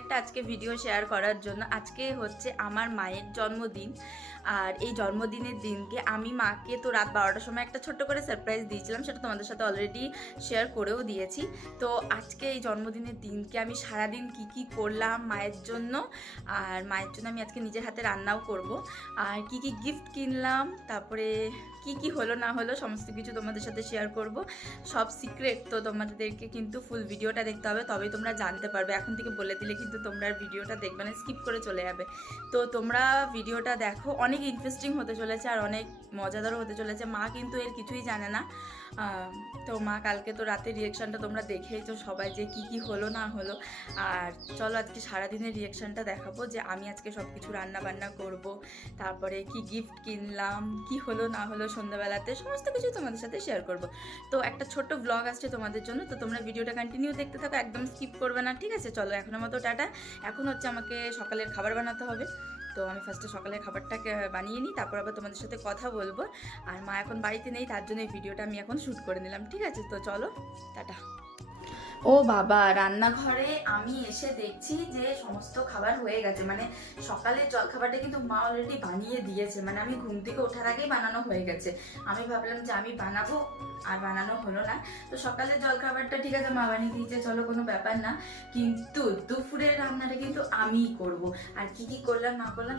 একটা আজকে video share করার জন্য। আজকে হচ্ছে আমার মায়ের জন্মদিন। আর এই জন্মদিনের দিনকে আমি মাকে তো রাত বারোটার সময় একটা ছোট্ট করে সারপ্রাইজ দিয়েছিলাম, সেটা তোমাদের সাথে অলরেডি শেয়ার করেও দিয়েছি। তো আজকে এই জন্মদিনের দিনকে আমি সারাদিন কি কি করলাম মায়ের জন্য, আর মায়ের জন্য আমি আজকে নিজের হাতে রান্নাও করব। আর কি কি গিফট কিনলাম, তারপরে কি কি হলো না হলো সমস্ত কিছু তোমাদের সাথে শেয়ার করব। সব সিক্রেট তো তোমাদেরকে কিন্তু ফুল ভিডিওটা দেখতে হবে, তবেই তোমরা জানতে পারবে। এখন থেকে বলে দিলে কিন্তু তোমরা ভিডিওটা দেখবে না স্কিপ করে চলে যাবে। তো তোমরা ভিডিওটা দেখো, অনেক ইন্টারেস্টিং হতে চলেছে আর অনেক মজাদারও হতে চলেছে। মা কিন্তু এর কিছুই জানে না। তো মা, কালকে তো রাতের রিয়েকশনটা তোমরা দেখেইছো সবাই যে কি কি হলো না হলো। আর চলো আজকে সারাদিনের রিয়েকশনটা দেখাবো যে আমি আজকে সব কিছু রান্না বান্না করব, তারপরে কি গিফট কিনলাম, কি হলো না হলো সন্ধ্যাবেলাতে, সমস্ত কিছু তোমাদের সাথে শেয়ার করব। তো একটা ছোট্ট ব্লগ আসছে তোমাদের জন্য, তো তোমরা ভিডিওটা কন্টিনিউ দেখতে থাকো, একদম স্কিপ করবে না, ঠিক আছে? চলো, এখনের মতো টাটা। এখন হচ্ছে আমাকে সকালের খাবার বানাতে হবে। তো আমি ফার্স্টে সকালে খাবারটা বানিয়ে নিই, তারপর আবার তোমাদের সাথে কথা বলব। আর মা এখন বাড়িতে নেই, তার জন্য এই ভিডিওটা আমি এখন শ্যুট করে নিলাম, ঠিক আছে? তো চলো, টাটা। ও বাবা, রান্নাঘরে আমি এসে দেখছি যে সমস্ত খাবার হয়ে গেছে। মানে সকালের জলখাবারটা কিন্তু মা অলরেডি বানিয়ে দিয়েছে। মানে আমি ঘুম থেকে ওঠার আগেই বানানো হয়ে গেছে। আমি ভাবলাম যে আমি বানাবো, আর বানানো হলো না। তো সকালের জলখাবারটা ঠিক আছে, মা বানিয়ে দিয়েছে, চলো কোনো ব্যাপার না। কিন্তু দুপুরের রান্নাটা কিন্তু আমিই করব। আর কি কি করলাম না করলাম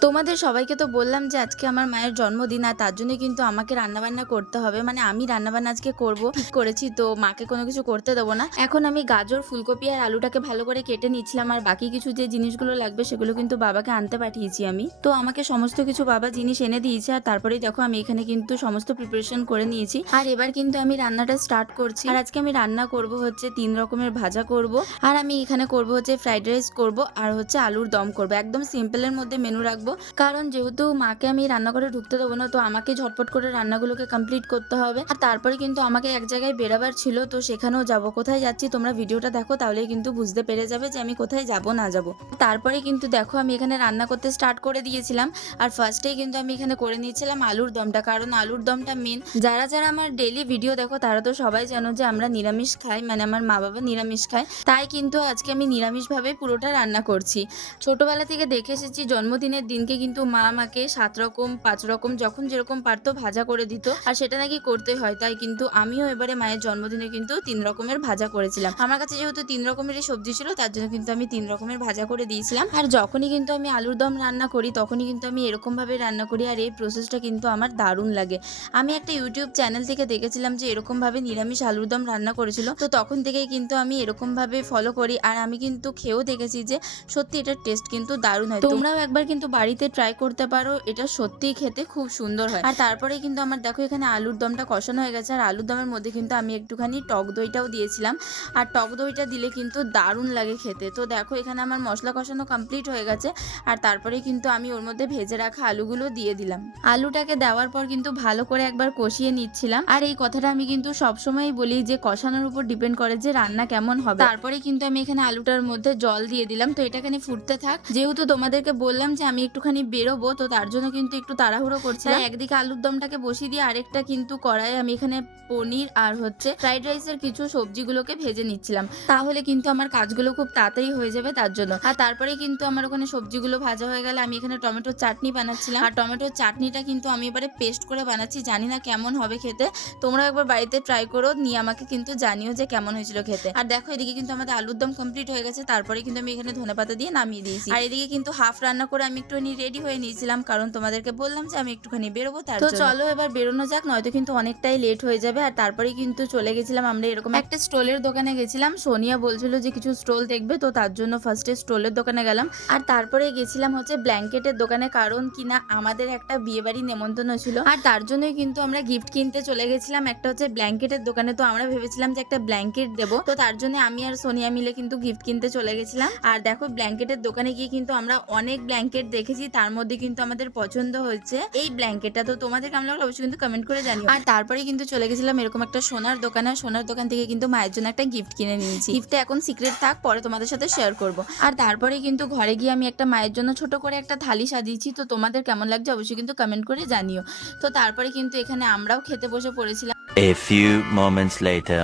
তোমাদের সবাইকে তো বললাম যে আজকে আমার মায়ের জন্মদিন, আর তার জন্য কিন্তু আমাকে রান্নাবান্না করতে হবে। মানে আমি রান্নাবান্না আজকে করব করেছি। তো মাকে কোনো কিছু করতে দেবো না। এখন আমি গাজর, ফুলকপি আর আলুটাকে ভালো করে কেটে নিচ্ছিলাম আর বাকি কিছু যে জিনিসগুলো লাগবে সেগুলো কিন্তু বাবাকে আনতে পাঠিয়েছি আমি। তো আমাকে সমস্ত কিছু বাবা জিনিস এনে দিয়েছে আর তারপরেই দেখো আমি এখানে কিন্তু সমস্ত প্রিপারেশন করে নিয়েছি। আর এবার কিন্তু আমি রান্নাটা স্টার্ট করছি। আর আজকে আমি রান্না করব হচ্ছে তিন রকমের ভাজা করব। আর আমি এখানে করব হচ্ছে ফ্রাইড রাইস করব আর হচ্ছে আলুর দম করব। একদম সিম্পলের মধ্যে মেনু রাখব। কারণ যেহেতু মাকে আমি রান্নাঘরে ঢুকতে দেবো না, তো আমাকে ঝটপট করে রান্নাগুলোকে কমপ্লিট করতে হবে। আর তারপরে কিন্তু আমাকে এক জায়গায় বেরাবার ছিল, তো সেখানেও যাব। কোথায় যাচ্ছি তোমরা ভিডিওটা দেখো, তাহলেই কিন্তু বুঝতে পেরে যাবে যে আমি কোথায় যাব, না যাব। তারপরে কিন্তু দেখো, আমি এখানে রান্না করতে স্টার্ট করে দিয়েছিলাম। আর ফার্স্টেই কিন্তু আমি এখানে করে নিয়েছিলাম আলুর দমটা, কারণ আলুর দমটা মেন যারা যারা আমার ডেলি ভিডিও দেখো, তারা তো সবাই জানো যে আমরা নিরামিষ খাই মানে আমার মা বাবা নিরামিষ খায়। তাই কিন্তু আজকে আমি নিরামিষভাবে পুরোটা রান্না করছি। ছোটবেলা থেকে দেখে এসেছি, জন্মদিনের দিনকে কিন্তু মা আমাকে সাত রকম, পাঁচ রকম, যখন যেরকম পারতো ভাজা করে দিত। আর সেটা নাকি করতে হয়, তাই কিন্তু আমিও এবারে মায়ের জন্মদিনে কিন্তু তিন রকমের ভাজা করেছিলাম। আমার কাছে যেহেতু তিন রকমেরই সবজি ছিল, তার জন্য কিন্তু আমি তিন রকমের ভাজা করে দিয়েছিলাম। আর যখনই কিন্তু আমি আলুর দম রান্না করি, তখনই কিন্তু আমি এরকম ভাবে রান্না করি আর এই প্রসেসটা কিন্তু আমার দারুণ লাগে। আমি একটা ইউটিউব চ্যানেল থেকে দেখেছিলাম যে এরকম ভাবে নিরামিষ আলুর দম রান্না করেছিল। তো তখন থেকেই কিন্তু আমি এরকম ভাবে ফলো করি আর আমি কিন্তু খেয়েও দেখেছি যে সত্যি এটার টেস্ট কিন্তু দারুণ হয়। তোমরাও একবার কিন্তু বাড়িতে ট্রাই করতে পারো, এটা সত্যিই খেতে খুব সুন্দর হয়। আর তারপরে কিন্তু আমার, দেখো এখানে আলুর দমটা কষানো হয়ে গেছে। আর আলুর দমের মধ্যে কিন্তু আমি একটুখানি টক দইটাও দিয়েছিলাম আর টক দইটা দিলে কিন্তু দারুণ লাগে খেতে। তো দেখো, এখানে আমার মশলা কষানো কমপ্লিট হয়ে গেছে। আর তারপরে কিন্তু আমি ওর মধ্যে ভেজে রাখা আলুগুলো দিয়ে দিলাম। আলুটাকে দেওয়ার পর কিন্তু ভালো করে একবার কষিয়ে নিচ্ছিলাম। আর এই কথাটা আমি কিন্তু সবসময়ই বলি যে, কষানোর উপর ডিপেন্ড করে যে রান্না কেমন হবে। তারপরে কিন্তু আমি এখানে আলুটার মধ্যে জল দিয়ে দিলাম। তো এটাখানি ফুটতে থাক। যেহেতু তোমাদেরকে বললাম যে, আমি একটুখানি বেরোবো, তো তার জন্য কিন্তু একটু তাড়াহুড়ো করছি একদিকে আলুর দমটাকে বসিয়ে দিয়ে আরেকটা কিন্তু কড়াই আমি এখানে পনির আর হচ্ছে ফ্রাইড রাইসের কিছু সবজিগুলোকে ভেজে নিচ্ছিলাম। তাহলে কিন্তু আমার কাজগুলো খুব তাড়াতাড়ি হয়ে যাবে তার জন্য। আর তারপরে কিন্তু আমার ওখানে সবজিগুলো ভাজা হয়ে গেলে আমি এখানে টমেটোর চাটনি বানাচ্ছিলাম। আর টমেটোর চাটনিটা কিন্তু আমি এবারে পেস্ট করে বানাচ্ছি জানি না কেমন হবে খেতে। তোমরা একবার বাড়িতে ট্রাই করো নিয়ে আমাকে কিন্তু জানিও যে কেমন হয়েছিল খেতে। আর দেখো এদিকে কিন্তু আমাদের আলুর দম কমপ্লিট হয়ে গেছে। তারপরে কিন্তু আমি এখানে ধনেপাতা দিয়ে নামিয়ে দিয়েছি। আর এদিকে কিন্তু হাফ রান্না করে আমি একটুখানি রেডি হয়ে নিয়েছিলাম কারণ তোমাদেরকে বললাম যে আমি একটুখানি বেরোবো তার তো চলো এবার বেরোনো যাক নয়তো কিন্তু অনেকটাই লেট হয়ে যাবে। আর তারপরে কিন্তু চলে গেছিলাম আমরা এরকম একটা স্টলের দোকানে গেছিলাম। সোনিয়া বলছিল যে কিছু স্টল দেখবে, তো তার জন্য ফার্স্টে স্টলের দোকানে গেলাম। আর তারপরে গেছিলাম হচ্ছে ব্ল্যাঙ্কেটের দোকানে, কারণ কিনা আমাদের একটা বিয়ে বাড়ি নেমন্তন্ন ছিল। আর তার জন্যই কিন্তু আমরা গিফট কিনতে চলে গেছিলাম একটা হচ্ছে ব্ল্যাঙ্কেটের দোকানে। তো আমরা ভেবেছিলাম যে একটা ব্ল্যাঙ্কেট দেবো। তো তার জন্য আমি আর সোনিয়া মিলে কিন্তু গিফট কিনতে চলে গেছিলাম। আর দেখো ব্ল্যাঙ্কেটের দোকানে গিয়ে কিন্তু আমরা অনেক ব্ল্যাঙ্কেট দেখেছি, তার মধ্যে কিন্তু আমাদের পছন্দ হয়েছে। এই ব্ল্যাঙ্কেটটা তো তোমাদের কেমন লাগল অবশ্যই কিন্তু কমেন্ট করে জানিও। আর তারপরে কিন্তু চলে গেছিলাম এরকম একটা সোনার দোকানে। সোনার দোকান থেকে কিন্তু মায়ের জন্য একটা গিফট কিনে নিয়েছি। গিফটটা এখন সিক্রেট থাক, পরে তোমাদের সাথে শেয়ার করব। আর তারপরে কিন্তু ঘরে গিয়ে আমি একটা মায়ের জন্য ছোট করে একটা থালি সাজিয়েছি, তো তোমাদের কেমন লাগছে অবশ্যই কিন্তু কমেন্ট করে জানিও। তো তারপরে কিন্তু এখানে আমরাও খেতে বসে পড়েছিলাম। A few moments later.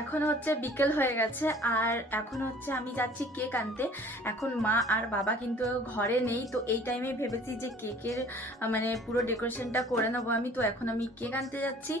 এখন হচ্ছে বিকেল হয়ে গেছে, আর এখন হচ্ছে আমি যাচ্ছি কেক আনতে। এখন মা আর বাবা কিন্তু ঘরে নেই, তো এই টাইমে ভেবেছি যে কেকের মানে পুরো ডেকোরেশনটা করে নেব আমি, তো এখন আমি কেক আনতে যাচ্ছি।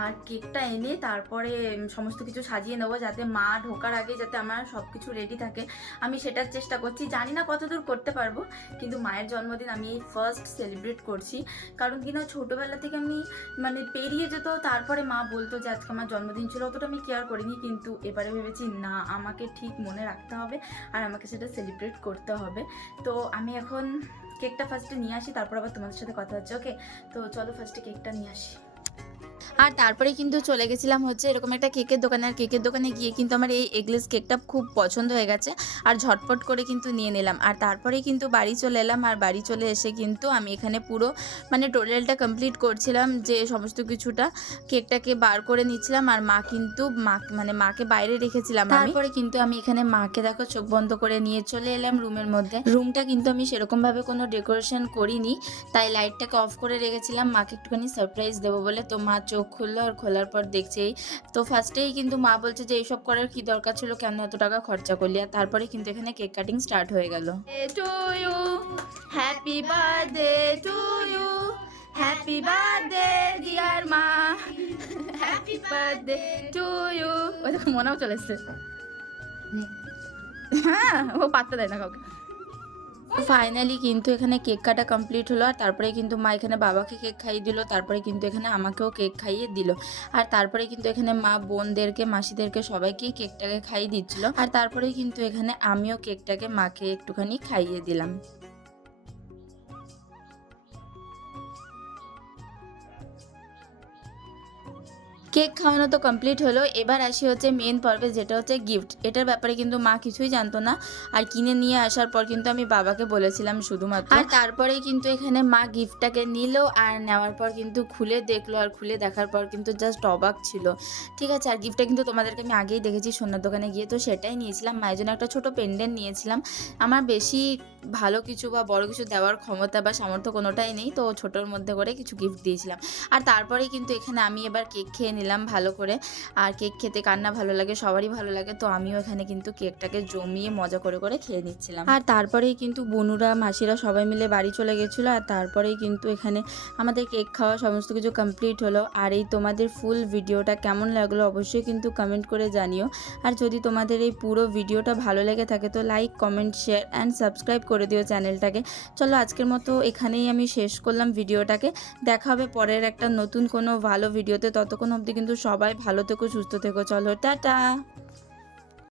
আর কেকটা এনে তারপরে সমস্ত কিছু সাজিয়ে নেব যাতে মা ঢোকার আগে যাতে আমার সব কিছু রেডি থাকে। আমি সেটার চেষ্টা করছি, জানি না কতদূর করতে পারব, কিন্তু মায়ের জন্মদিন আমি ফার্স্ট সেলিব্রেট করছি। কারণ কিনা ছোটোবেলা থেকে আমি মানে পেরিয়ে যেত, তারপরে মা বলতো যে আজকে আমার জন্মদিন ছিল, অতটা আমি কেয়ার করিনি কিন্তু এবারে ভেবেছি, না, আমাকে ঠিক মনে রাখতে হবে আর আমাকে সেটা সেলিব্রেট করতে হবে। তো আমি এখন কেকটা ফার্স্টে নিয়ে আসি, তারপর আবার তোমাদের সাথে কথা হচ্ছে ওকে তো চলো ফার্স্টে কেকটা নিয়ে আসি। আর তারপরে কিন্তু চলে গেছিলাম হচ্ছে এরকম একটা কেকের দোকানে। আর কেকের দোকানে গিয়ে কিন্তু আমার এই এগলেস কেকটা খুব পছন্দ হয়ে গেছে। আর ঝটপট করে কিন্তু নিয়ে নিলাম। আর তারপরে কিন্তু বাড়ি চলে এলাম। আর বাড়ি চলে এসে কিন্তু আমি এখানে পুরো মানে টোটালটা কমপ্লিট করছিলাম যে সমস্ত কিছুটা। কেকটাকে বার করে নিচ্ছিলাম। আর মা কিন্তু মা মানে মাকে বাইরে রেখেছিলাম তারপরে কিন্তু আমি এখানে মাকে দেখো চোখ বন্ধ করে নিয়ে চলে এলাম রুমের মধ্যে। রুমটা কিন্তু আমি সেরকম ভাবে কোনো ডেকোরেশন করিনি। তাই লাইটটাকে অফ করে রেখেছিলাম। মাকে একটুখানি সারপ্রাইজ দেবো বলে। তো মা চোখ খুললো আর খোলার পর দেখছে এই। তো ফার্স্টেই কিন্তু মা বলছে যে এইসব করার কি দরকার ছিল, কেন এত টাকা খরচা করলি? আর তারপরে কিন্তু এখানে কেক কাটিং স্টার্ট হয়ে গেল। Happy birthday to you happy birthday dear মা হ্যাপি বার্থডে টু ইউ ওই দেখো, মনেও চলে এসছে। হ্যাঁ ও পাত্তা দেয় না কাউকে। ফাইনালি কিন্তু এখানে কেক কাটা কমপ্লিট হলো, আর তারপরে কিন্তু মা এখানে বাবাকে কেক খাইয়ে দিল, তারপরে কিন্তু এখানে আমাকেও কেক খাইয়ে দিল। আর তারপরে কিন্তু এখানে মা বোনদেরকে, মাসিদেরকে সবাইকেই কেকটাকে খাইয়ে দিচ্ছিল, আর তারপরে কিন্তু এখানে আমিও কেকটাকে মাকে একটুখানি খাইয়ে দিলাম। কেক খাওয়ানো তো কমপ্লিট হলো। এবার আসি হচ্ছে মেন পর্বে, যেটা হচ্ছে গিফট এটার ব্যাপারে কিন্তু মা কিছুই জানতো না। আর কিনে নিয়ে আসার পর কিন্তু আমি বাবাকে বলেছিলাম শুধুমাত্র। আর তারপরেই কিন্তু এখানে মা গিফটটাকে নিল আর নেওয়ার পর কিন্তু খুলে দেখল আর খুলে দেখার পর কিন্তু জাস্ট অবাক ছিল। ঠিক আছে, আর গিফটটা কিন্তু তোমাদেরকে আমি আগেই দেখেছি সোনার দোকানে গিয়ে, তো সেটাই নিয়েছিলাম। মায়ের জন্য একটা ছোট পেন্ডেন্ট নিয়েছিলাম। আমার বেশি ভালো কিছু বা বড় কিছু দেওয়ার ক্ষমতা বা সামর্থ্য কোনোটাই নেই, তো ছোটোর মধ্যে করে কিছু গিফট দিয়েছিলাম। আর তারপরেই কিন্তু এখানে আমি এবার কেক খেয়ে নিলাম। ভালো করে। আর কেক খেতে কার না ভালো লাগে, সবারই ভালো লাগে। তো আমিও এখানে কিন্তু কেকটাকে জমিয়ে মজা করে করে খেয়ে নিচ্ছিলাম। আর তারপরেই কিন্তু বনুরা, মাসিরা সবাই মিলে বাড়ি চলে গেছিল। আর তারপরেই কিন্তু এখানে আমাদের কেক খাওয়া সমস্ত কিছু কমপ্লিট হলো। আর এই তোমাদের ফুল ভিডিওটা কেমন লাগল অবশ্যই কিন্তু কমেন্ট করে জানিও। আর যদি তোমাদের এই পুরো ভিডিওটা ভালো লেগে থাকে তো like comment share and subscribe করে দিও চ্যানেলটাকে। চলো আজকের মতো এখানেই আমি শেষ করলাম ভিডিওটাকে। দেখা হবে পরের একটা নতুন কোনো ভালো ভিডিওতে। ততক্ষণ অবধি কিন্তু সবাই ভালো থেকো সুস্থ থেকো। চলো টাটা।